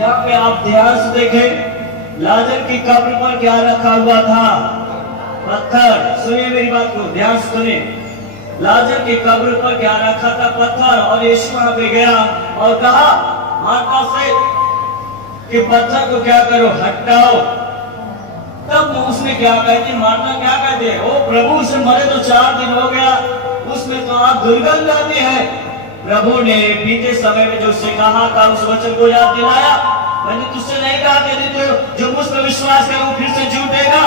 यहाँ पे आप ध्यान से देखें, लाजर की कब्र पर क्या रखा हुआ था? पत्थर। सुनिए मेरी बात को ध्यान से सुनिए। लाजर की कब्र पर क्या रखा था? पत्थर। और यीशु वहां पे गया और कहा माता से कि पत्थर को क्या करो, हटाओ। तब उसने क्या कहती, माता क्या कहती है, ओ प्रभु उसे मरे तो 4 दिन हो गया, उसमें तो आप दुर्गंध आती है। प्रभु ने बीते समय में जो उससे कहा था उस वचन को याद दिलाया। मैंने तुझसे नहीं कहा कि जो मुझ पर विश्वास करे वो फिर से झूठेगा।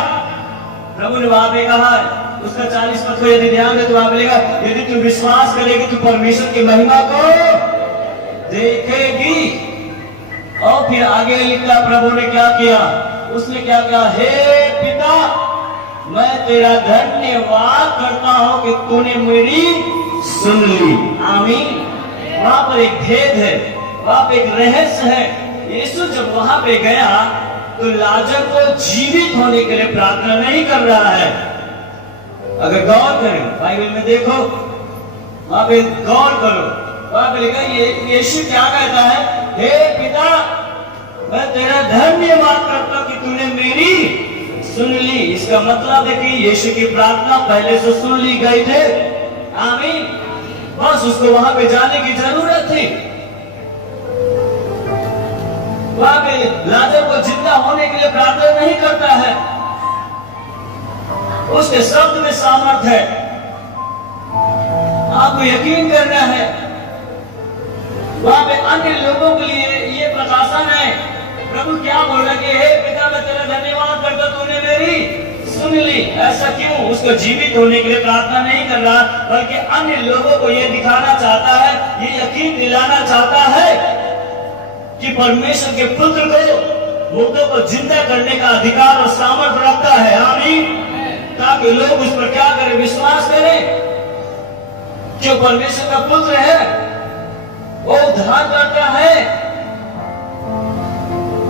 प्रभु ने वहां पे कहा, उसका 40 पद को यदि ध्यान दे तो वहां मिलेगा, यदि तू विश्वास करेगी तो परमेश्वर की महिमा को देखेगी। और फिर आगे लिखा, प्रभु ने क्या किया, उसने क्या कहा, हे पिता मैं तेरा धन्यवाद करता हूं कि तूने मेरी सुन ली। आमीन। वहां पर एक भेद है, वहां पर एक रहस्य है। यीशु जब वहां पे गया तो लाजर को जीवित होने के लिए प्रार्थना नहीं कर रहा है। अगर गौर करें बाइबल में देखो, वहां पे गौर करो, वहां पे लिखा यीशु क्या कहता है, हे पिता मैं तेरा धन्यवाद करता हूं कि तूने मेरी सुन ली। इसका मतलब है कि यीशु की प्रार्थना पहले से सुन ली गई थे। आमीन। बस उसको वहां पे जाने की जरूरत थी। वहां पे लाजर को जिंदा होने के लिए प्रार्थना नहीं करता है, उसके शब्द में सामर्थ है। आपको यकीन करना है। वहां पे अन्य लोगों के लिए ये प्रकाशन है। प्रभु क्या बोल रहा है कि हे पिता मैं तेरा धन्यवाद करता, तूने मेरी सुन ली। ऐसा क्यों? उसको जीवित होने के लिए प्रार्थना नहीं कर रहा, बल्कि अन्य लोगों को ये दिखाना चाहता है, ये यकीन दिलाना चाहता है कि परमेश्वर के पुत्र को मुर्दों को जिंदा करने का अधिकार और सामर्थ्य रखता है। आमीन। ताकि लोग उस पर क्या करें, विश्वास करें। जो परमेश्वर का पुत्र है वो उद्धार करता है।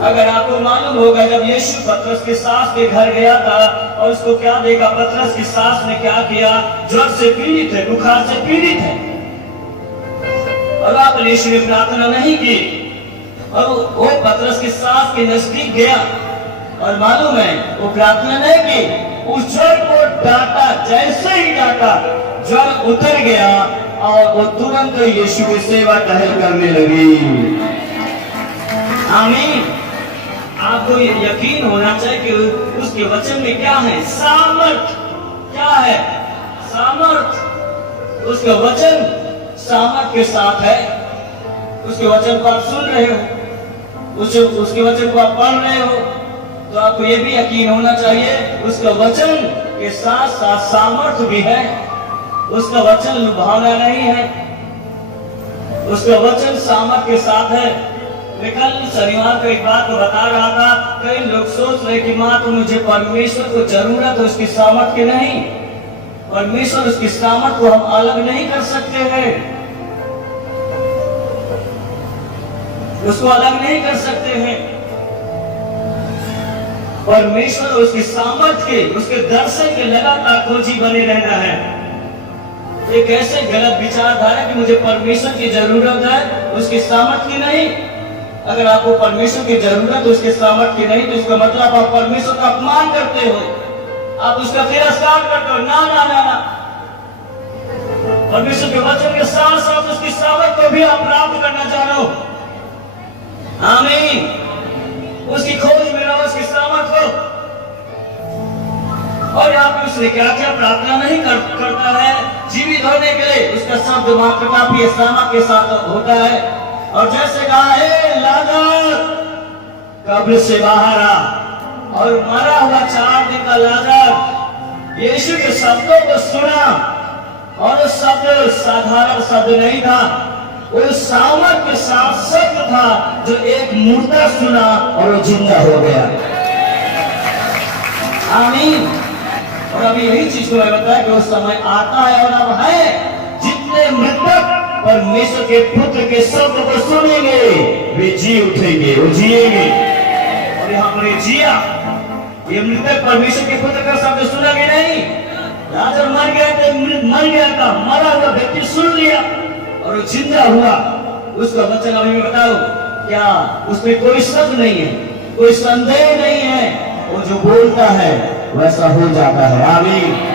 अगर आपको मालूम होगा, जब यीशु पतरस की सास के घर गया था और उसको क्या देखा, पतरस की सास ने क्या किया, ज्वर से पीड़ित है, बुखार से पीड़ित है, और आप यीशु ने प्रार्थना नहीं की। और वो पतरस की सास के नजदीक गया और मालूम है वो प्रार्थना नहीं की, उस ज्वर को डांटा। जैसे ही डांटा ज्वर उतर गया और वो तुरंत यीशु की सेवा टहल करने लगी। आमीन। आपको यकीन होना चाहिए कि उसके वचन में क्या है, सामर्थ। क्या है? सामर्थ। उसका वचन सामर्थ के साथ है। उसके वचन को आप सुन रहे हो, उसके वचन को आप पढ़ रहे हो, तो आपको यह भी यकीन होना चाहिए उसका वचन के साथ साथ सामर्थ्य भी है। उसका वचन लुभावना नहीं है, उसका वचन सामर्थ्य के साथ है। मैं कल शनिवार को एक बात को बता रहा था, कई लोग सोच रहे कि माँ तो मुझे परमेश्वर को जरूरत है उसकी सामर्थ्य की नहीं। परमेश्वर उसकी सामर्थ्य को हम अलग नहीं कर सकते हैं, उसको अलग नहीं कर सकते हैं। परमेश्वर उसकी सामर्थ्य के, उसके दर्शन के लगातार खोजी बने रहना है। एक ऐसे गलत विचारधारा कि मुझे परमेश्वर की जरूरत है उसकी सामर्थ्य की नहीं। अगर आपको परमेश्वर की जरूरत उसके सामर्थ्य की नहीं, तो इसका मतलब आप परमेश्वर का अपमान करते हो, आप उसका तिरस्कार करते हो। ना ना ना ना, परमेश्वर के वचन के साथ साथ उसकी सामर्थ्य को भी आप प्राप्त करना चाहो। आमीन। उसकी खोज में रहो, उसकी सामर्थ्य को। और यहाँ पे उसने क्या क्या प्रार्थना नहीं करता है जीवित होने के लिए, उसका शब्द मात्र काफी सामर्थ्य के साथ होता है। और जैसे कहा है लाजर कब्र से बाहर आ, और मरा हुआ 4 दिन का लाजर यीशु के शब्दों को सुना, और उस शब्द साधारण शब्द नहीं था, वो सामर्थ के साथ शब्द था जो एक मुर्दा सुना और वो जिंदा हो गया। आमीन। और अभी यही चीज को मैं बताया कि उस समय आता है और अब है, जितने मृतक परमेश्वर के पुत्र के शब्द को सुनेंगे वे जी उठेंगे, वो जिएंगे। और यहाँ पर जिया, ये मृतक परमेश्वर के पुत्र का शब्द सुनेंगे नहीं। लाजर मर गया था, मरा हुआ व्यक्ति सुन लिया और वो जिंदा हुआ। उसका वचन अभी मैं बताऊं, क्या उसमें कोई शक नहीं है, कोई संदेह नहीं है, वो जो बोलता है वैसा हो जाता है। आमीन।